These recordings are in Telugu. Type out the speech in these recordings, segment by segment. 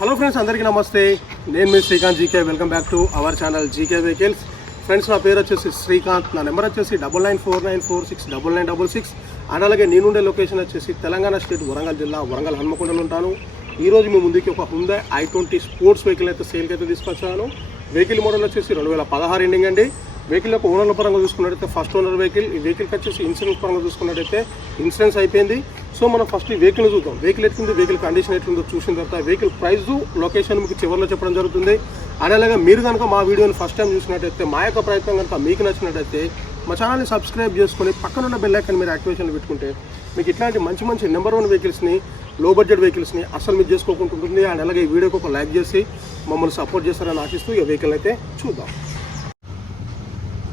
హలో ఫ్రెండ్స్, అందరికీ నమస్తే. నేను మీ Srikanth GK. Welcome back to our channel GK vehicles. Friends, నా పేరు వచ్చేసి శ్రీకాంత్. నా నెంబర్ వచ్చేసి 9949469966. అండ్ అలాగే నేనుండే లొకేషన్ వచ్చేసి తెలంగాణ స్టేట్ వరంగల్ జిల్లా వరంగల్ హన్మకొండలో ఉంటాను. ఈరోజు మీ ముందుకి ఒక Hyundai i20 స్పోర్ట్స్ వెహికల్ అయితే సేల్కి అయితే తీసుకొచ్చాను. వెహికల్ మోడల్ వచ్చేసి 2016 ఎండింగ్ అండి. వెహికల్ యొక్క ఓనర్ల పరంగా చూసుకున్నట్టయితే ఫస్ట్ ఓనర్ వెహికల్. ఈ వెహికల్కి వచ్చేసి ఇన్సూరెన్స్ పరంగా చూసుకున్నట్టయితే ఇన్సూరెన్స్ అయిపోయింది. సో మనం ఫస్ట్ ఈ వెహికల్ని చూద్దాం. వెహికల్ ఎట్లుంది, వెహికల్ కండిషన్ ఎట్లుందో చూసిన తర్వాత వెహికల్ ప్రైస్, లొకేషన్ మీకు చివరిలో చెప్పడం జరుగుతుంది. అండ్ అలాగే మీరు కనుక మా వీడియోని ఫస్ట్ టైం చూసినట్టయితే, మా యొక్క ప్రయత్నం కనుక మీకు నచ్చినట్టయితే మా ఛానల్ని సబ్స్క్రైబ్ చేసుకొని పక్కన ఉన్న బెల్ ఐకాన్ మీరు యాక్టివేషన్లో పెట్టుకుంటే మీకు ఇట్లాంటి మంచి మంచి నెంబర్ 1 వెహికల్స్ని, లో బడ్జెట్ వెహికల్స్ని అసలు మీరు చేసుకోకుండా ఉంటుంది. అండ్ అలాగే ఈ వీడియోకి ఒక లైక్ చేసి మమ్మల్ని సపోర్ట్ చేస్తారని ఆశిస్తూ ఈ వెహికల్ అయితే చూద్దాం.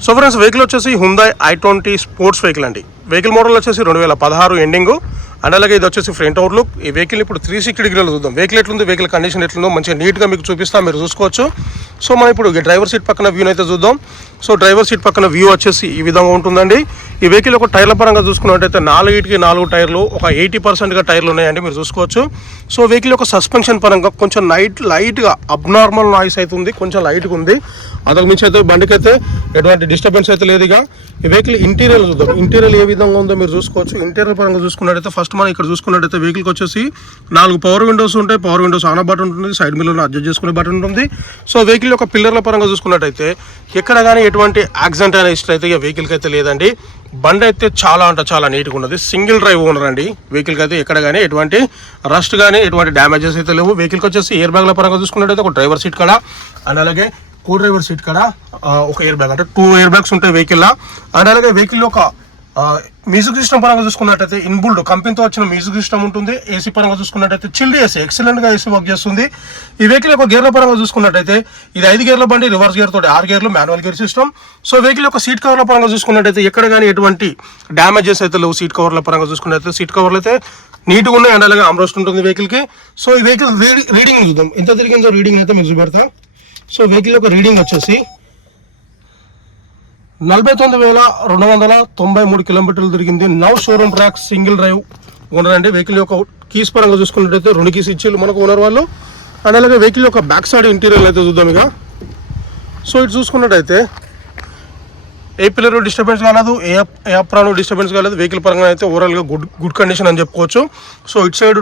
సో ఫ్రెండ్స్, వెహికల్ వచ్చేసి Hyundai i20 స్పోర్ట్స్ వెహికల్ అండి. వెహికల్ మోడల్ వచ్చేసి 2016 ఎండింగ్. అండ్ అలాగే ఇది వచ్చేసి ఫ్రంట్ అవుట్ లుక్. ఈ వెహికల్ ఇప్పుడు 360 డిగ్రీలో చూద్దాం. వెహికల్ ఎట్లుంది, వెహికల్ కండిషన్ ఎట్లుందో మంచిగా నీట్గా మీకు చూపిస్తాం, మీరు చూసుకోవచ్చు. సో మనం ఇప్పుడు డ్రైవర్ సీట్ పక్కన వ్యూని అయితే చూద్దాం. సో డ్రైవర్ సీట్ పక్కన వ్యూ వచ్చేసి ఈ విధంగా ఉంటుందండి. ఈ వెహికల్ ఒక టైర్ల పరంగా చూసుకున్నట్టయితే 4 టైర్లు, ఒక 80% టైర్లు ఉన్నాయండి, మీరు చూసుకోవచ్చు. సో వెహికల్ యొక్క సస్పెన్షన్ పరంగా కొంచెం లైట్గా అబ్నార్మల్ నాయిస్ అయితే ఉంది, కొంచెం లైట్గా ఉంది. అంతకు మించి అయితే బండికి అయితే ఎటువంటి డిస్టర్బెన్స్ అయితే లేదు. ఈ వెహికల్ ఇంటీరియర్ చూద్దాం. ఇంటీరియర్ ఏ విధంగా ఉందో మీరు చూసుకోవచ్చు. ఇంటీరియర్ పరంగా చూసుకున్నట్టయితే ఫస్ట్ మనం ఇక్కడ చూసుకున్నట్టయితే వెహికల్కి వచ్చేసి 4 పవర్ విండోస్ ఉంటాయి. పవర్ విండోస్ ఆన్ బటన్ ఉంటుంది, సైడ్ మిర్రర్లో అడ్జస్ట్ చేసుకునే బటన్ ఉంటుంది. సో వెహికల్ యొక్క పిల్లర్ల పరంగా చూసుకున్నట్టయితే ఎక్కడ కానీ ఎటువంటి యాక్సిడెంట్ అనే హిస్టరీ అయితే వెహికల్కి అయితే లేదండి. బండి అయితే చాలా అంటే చాలా నీట్గా ఉన్నది. సింగిల్ డ్రైవ్ ఓనర్ అండి. వెహికల్కి అయితే ఎక్కడ కానీ ఎటువంటి రస్ట్ కానీ ఎటువంటి డ్యామేజెస్ అయితే లేవు. వెహికల్కి వచ్చేసి ఎయిర్ బ్యాగ్ల పరంగా చూసుకున్నట్టయితే ఒక డ్రైవర్ సీట్ కాడ, అండ్ అలాగే కో డ్రైవర్ సీట్ కాడ ఒక ఎయిర్ బ్యాగ్, అంటే 2 ఎయిర్ బ్యాగ్స్ ఉంటాయి వెహికల్లో. అండ్ అలాగే వెహికల్లో ఒక మ్యూజిక్ సిస్టమ్ పరంగా చూసుకున్నట్టయితే ఇన్బుల్డ్ కంపెనీతో వచ్చిన మ్యూజిక్ సిస్టమ్ ఉంటుంది. ఏసీ పరంగా చూసుకున్నట్టయితే చిల్డ్ ఏసీ, ఎక్సలెంట్గా ఏసీ వర్క్ చేస్తుంది. ఈ వెహికల్ యొక్క గేర్ల పరంగా చూసుకున్నట్టయితే ఇది 5 గేర్ల బండి, రివర్స్ గేర్ తోటి 6 గేర్లు, manual gear system. So vehicle యొక్క సీట్ కవర్ల పరంగా చూసుకున్నట్టయితే ఎక్కడ కానీ ఎటువంటి డ్యామేజెస్ అయితే లేవు. సీట్ కవర్ల పరంగా చూసుకున్నట్టయితే సీట్ కవర్లు అయితే నీట్గా ఉన్నాయి. అండ్ అలాగే ఆమ్రెస్ట్ ఉంటుంది వెహికల్కి. సో ఈ వెహికల్ రీడింగ్ చూద్దాం, ఎంత తిరిగిందో రీడింగ్ అయితే మీకు చూపెడతా. సో వెహికల్ యొక్క రీడింగ్ వచ్చేసి 49,293 కిలోమీటర్లు తిరిగింది. Now showroom track, single drive owner అండి. వెహికల్ యొక్క కీస్ పరంగా చూసుకున్నట్టయితే 2 కీస్ ఇచ్చి మనకు ఓనర్ వాళ్ళు. అండ్ అలాగే వెహికల్ యొక్క బ్యాక్ సైడ్ ఇంటీరియర్ అయితే చూద్దాం ఇక. సో ఇటు చూసుకున్నట్టయితే ఏ పిల్లర్ డిస్టర్బెన్స్ కాలేదు, ఏ అప్రాను డిస్టర్బెన్స్ కాలేదు. వెహికల్ పరంగా అయితే ఓవరాల్గా గుడ్ కండిషన్ అని చెప్పుకోవచ్చు. సో ఇటు సైడ్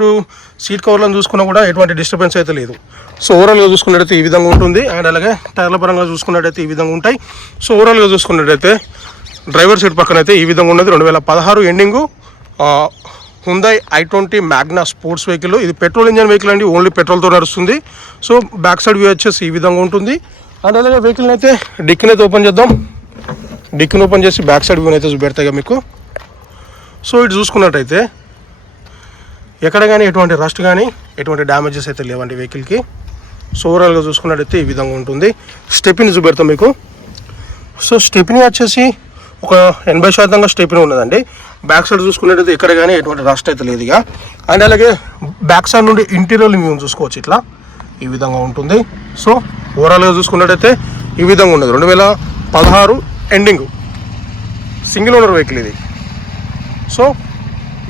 సీట్ కవర్లను చూసుకున్నా కూడా ఎటువంటి డిస్టర్బెన్స్ అయితే లేదు. సో ఓవరాల్గా చూసుకున్నట్టయితే ఈ విధంగా ఉంటుంది. అండ్ అలాగే టైర్ల పరంగా చూసుకున్నట్టయితే ఈ విధంగా ఉంటాయి. సో ఓవరాల్గా చూసుకున్నట్టయితే డ్రైవర్ సీట్ పక్కన అయితే ఈ విధంగా ఉన్నది. 2016 ending Hyundai i20 Magna sports vehicle. ఇది పెట్రోల్ ఇంజన్ వెహికల్ అండి, ఓన్లీ పెట్రోల్తో నడుస్తుంది. సో బ్యాక్ సైడ్ వ్యూ వచ్చేసి ఈ విధంగా ఉంటుంది. అండ్ అలాగే వెహికల్ని అయితే డిక్కీని అయితే ఓపెన్ చేద్దాం. డిక్కీని ఓపెన్ చేసి బ్యాక్ సైడ్ వ్యూని అయితే చూపెడతాయి మీకు. సో ఇటు చూసుకున్నట్టయితే ఎక్కడ కానీ ఎటువంటి రస్ట్ కానీ ఎటువంటి డ్యామేజెస్ అయితే లేవండి వెహికల్కి. సో ఓవరాల్గా చూసుకున్నట్టయితే ఈ విధంగా ఉంటుంది. స్టెప్ని చూపెడతాం మీకు. సో స్టెప్ని వచ్చేసి ఒక 80% స్టెప్ని ఉన్నదండి. బ్యాక్ సైడ్ చూసుకున్నట్టయితే ఎక్కడ కానీ ఎటువంటి రస్ట్ అయితే లేదు ఇక. అండ్ అలాగే బ్యాక్ సైడ్ నుండి ఇంటీరియర్ వ్యూ చూసుకోవచ్చు, ఇట్లా ఈ విధంగా ఉంటుంది. సో ఓవరాల్గా చూసుకున్నట్టయితే ఈ విధంగా ఉన్నది. 2016 ఎండింగ్ సింగిల్ ఓనర్ వెహికల్ ఇది. సో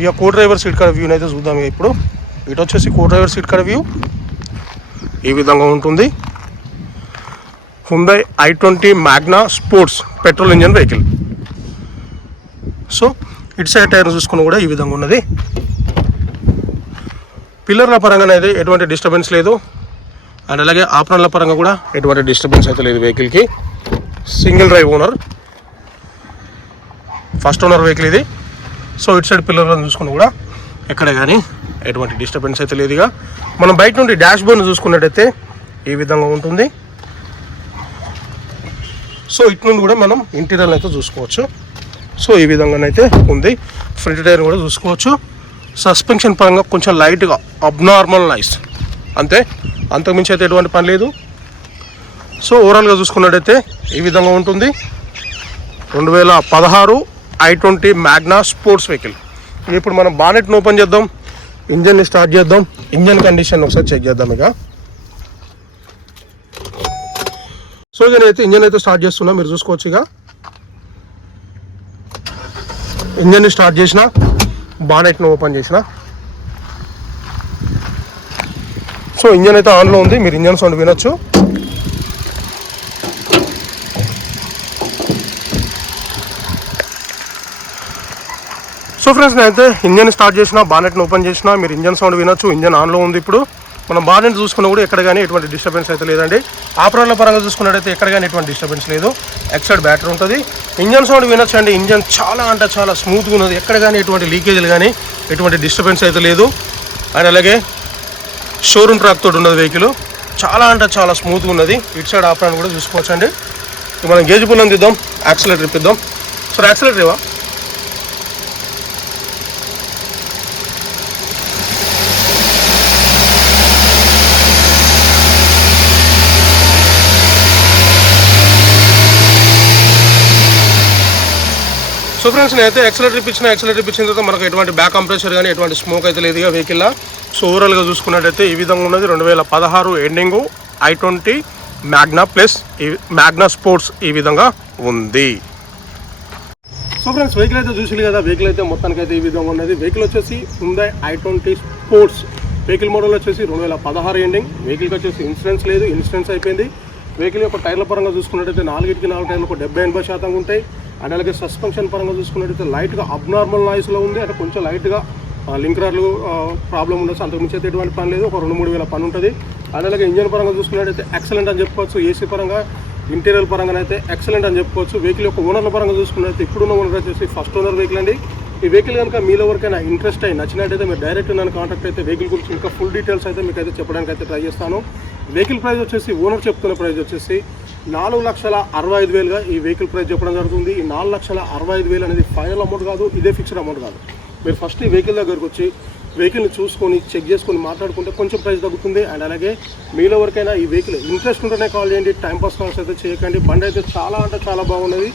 ఇక కో డ్రైవర్ సీట్ కాడ వ్యూని అయితే చూద్దాం. ఇప్పుడు ఇటు వచ్చేసి కో డ్రైవర్ సీట్ కాడ వ్యూ ఈ విధంగా ఉంటుంది. Hyundai i20 Magna sports petrol engine vehicle. So ఇటు సైడ్ టైర్ చూసుకుని కూడా ఈ విధంగా ఉన్నది. పిల్లర్ల పరంగా అయితే ఎటువంటి డిస్టర్బెన్స్ లేదు. అండ్ అలాగే ఆపరణల పరంగా కూడా ఎటువంటి డిస్టర్బెన్స్ అయితే లేదు వెహికల్కి. Single drive owner, first owner vehicle ఇది. సో ఇటు సైడ్ పిల్లర్లను చూసుకుని కూడా ఎక్కడ కానీ ఎటువంటి డిస్టర్బెన్స్ అయితే లేదు. ఇక మనం బయట నుండి డాష్ బోర్డ్ని చూసుకున్నట్టయితే ఈ విధంగా ఉంటుంది. సో ఇటు నుండి కూడా మనం ఇంటీరియర్ అయితే చూసుకోవచ్చు. సో ఈ విధంగానైతే ఉంది. ఫ్రంట్ టైర్ కూడా చూసుకోవచ్చు. సస్పెన్షన్ పరంగా కొంచెం లైట్గా అబ్నార్మల్ నాయిస్, అంతే, అంతకుమించి అయితే ఎటువంటి పని లేదు. సో ఓవరాల్గా చూసుకున్నట్టయితే ఈ విధంగా ఉంటుంది. 2016 i20 మ్యాగ్నా స్పోర్ట్స్ వెహికల్. ఇప్పుడు మనం బానెట్ని ఓపెన్ చేద్దాం, ఇంజన్ని స్టార్ట్ చేద్దాం, ఇంజన్ కండిషన్ ఒకసారి చెక్ చేద్దాం ఇక. సో నేనైతే ఇంజన్ అయితే స్టార్ట్ చేస్తున్నా, మీరు చూసుకోవచ్చు. ఇక ఇంజన్ని స్టార్ట్ చేసిన, బానెట్ను ఓపెన్ చేసిన. సో ఇంజన్ అయితే ఆన్లో ఉంది, మీరు ఇంజన్ సౌండ్ వినొచ్చు. సో ఫ్రెండ్స్ నేనైతే ఇంజన్ స్టార్ట్ చేసిన, బానెట్ని ఓపెన్ చేసిన, మీరు ఇంజన్ సౌండ్ వినొచ్చు. ఇంజన్ ఆన్లో ఉంది. ఇప్పుడు మనం బానెట్ చూసుకున్నా కూడా ఎక్కడ కానీ ఎటువంటి డిస్టర్బెన్స్ అయితే లేదండి. ఆపరాల పరంగా చూసుకున్నట్టయితే ఎక్కడ కానీ ఎటువంటి డిస్టర్బెన్స్ లేదు. ఎక్సైడ్ బ్యాటరీ ఉంటుంది. ఇంజన్ సౌండ్ వినొచ్చు అండి. ఇంజన్ చాలా అంటే చాలా స్మూత్గా ఉన్నది. ఎక్కడ కానీ ఎటువంటి లీకేజీలు కానీ ఎటువంటి డిస్టర్బెన్స్ అయితే లేదు. అండ్ అలాగే షోరూమ్ ట్రాక్ తోటి ఉన్నది వెహికల్. చాలా అంటే చాలా స్మూత్గా ఉన్నది. ఇటు సైడ్ ఆపరాన్ని కూడా చూసుకోవచ్చు అండి. మనం గేజ్ పుల్లని తీద్దాం, యాక్సిలేటర్ ఇప్పిద్దాం. సార్ యాక్సిలేటర్ ఇవా. సో ఫ్రెండ్స్ నేనైతే యాక్సిలేటర్ ఇప్పించిన తర్వాత మనకు ఎటువంటి బ్యాక్ కంప్రెషర్ కానీ ఎటువంటి స్మోక్ అయితే లేదు ఇక వెహికల్లో. సో ఓవరాల్గా చూసుకున్నట్టయితే ఈ విధంగా ఉన్నది. 2016 ending i20 Magna plus Magna sports ఈ విధంగా ఉంది. సో ఫ్రెండ్స్ వెహికల్ అయితే చూసి కదా, వెహికల్ అయితే మొత్తానికి అయితే ఈ విధంగా ఉన్నది. వెహికల్ వచ్చేసి Hyundai i20 sports. Vehicle model వచ్చేసి 2016 ఎండింగ్. వెహికల్కి వచ్చేసి ఇన్సూరెన్స్ లేదు, ఇన్సూరెన్స్ అయిపోయింది. వెహికల్ యొక్క టైర్ల పరంగా చూసుకున్నట్టయితే 4 టైర్లకు 70-80% ఉంటాయి. అండ్ అలాగే సస్పెన్షన్ పరంగా చూసుకున్నట్టయితే లైట్గా అబ్నార్మల్ నాయిస్లో ఉంది. అంటే కొంచెం లైట్గా లింక్ రాడ్లు ప్రాబ్లం ఉండొచ్చు. అంతకుమించి అయితే ఎటువంటి పని లేదు. ఒక 2-3 వేల పని ఉంటుంది. అండ్ అలాగే ఇంజన్ పరంగా చూసుకున్నట్టయితే ఎక్సలెంట్ అని చెప్పుకోవచ్చు. ఏసీ పరంగా ఇంటీరియర్ పరంగా అయితే ఎక్సలెంట్ అని చెప్పుకోవచ్చు. వెహికల్ యొక్క ఓనర్ల పరంగా చూసుకున్నట్టయితే ఇప్పుడున్న ఓనర్ వచ్చేసి ఫస్ట్ ఓనర్ వెహికల్ అండి. ఈ వెహికల్ కనుక మీలో ఎవరికైనా ఇంట్రెస్ట్ అయ్యి నచ్చినట్టయితే మీరు డైరెక్ట్ నన్ను కాంటాక్ట్ అయితే వెహికల్ గురించి ఇంకా ఫుల్ డీటెయిల్స్ అయితే మీకు అయితే చెప్పడానికి అయితే ట్రై చేస్తాను. వెహికల్ ప్రైస్ వచ్చేసి ఓనర్ చెప్తున్న ప్రైస్ వచ్చేసి 4,65,000గా ఈ వెహికల్ ప్రైస్ చెప్పడం జరుగుతుంది. ఈ 4,65,000 అనేది ఫైనల్ అమౌంట్ కాదు, ఇదే ఫిక్స్డ్ అమౌంట్ కాదు. మీరు ఫస్ట్ ఈ వెహికల్ దగ్గరకు వచ్చి వెహికల్ని చూసుకొని చెక్ చేసుకొని మాట్లాడుకుంటే కొంచెం ప్రైస్ తగ్గుతుంది. అండ్ అలాగే మీలో ఎవరికైనా ఈ వెహికల్ ఇంట్రెస్ట్ ఉంటేనే కాల్ చేయండి, టైంపాస్ కాల్స్ అయితే చేయకండి. బండి అయితే చాలా అంటే చాలా బాగున్నది.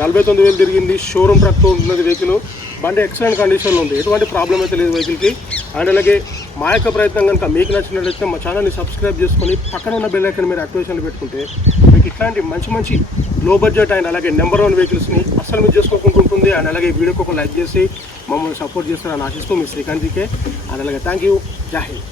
49,000 తిరిగింది. షోరూమ్ ట్రక్తో ఉన్నది వెహికల్. బండి ఎక్సలెంట్ కండిషన్లో ఉంది, ఎటువంటి ప్రాబ్లం అయితే లేదు వెహికల్కి. అండ్ అలాగే మా యొక్క ప్రయత్నం కనుక మీకు నచ్చినట్లయితే మా ఛానల్ని సబ్స్క్రైబ్ చేసుకొని పక్కన ఉన్న బెల్ ఐకాన్ మీరు యాక్టివేషన్లో పెట్టుకుంటే మీకు ఇట్లాంటి మంచి లో బడ్జెట్ అండ్ అలాగే నెంబర్ 1 వెహికల్స్ని అస్సలు మిస్ చేసుకోకుండా ఉంటుంది. అండ్ అలాగే వీడియోకి ఒక లైక్ చేసి మమ్మల్ని సపోర్ట్ చేస్తారని ఆశిస్తూ మీ శ్రీకాంత్ జీకే. అండ్ అలాగే థ్యాంక్ యూ. జై హింద్.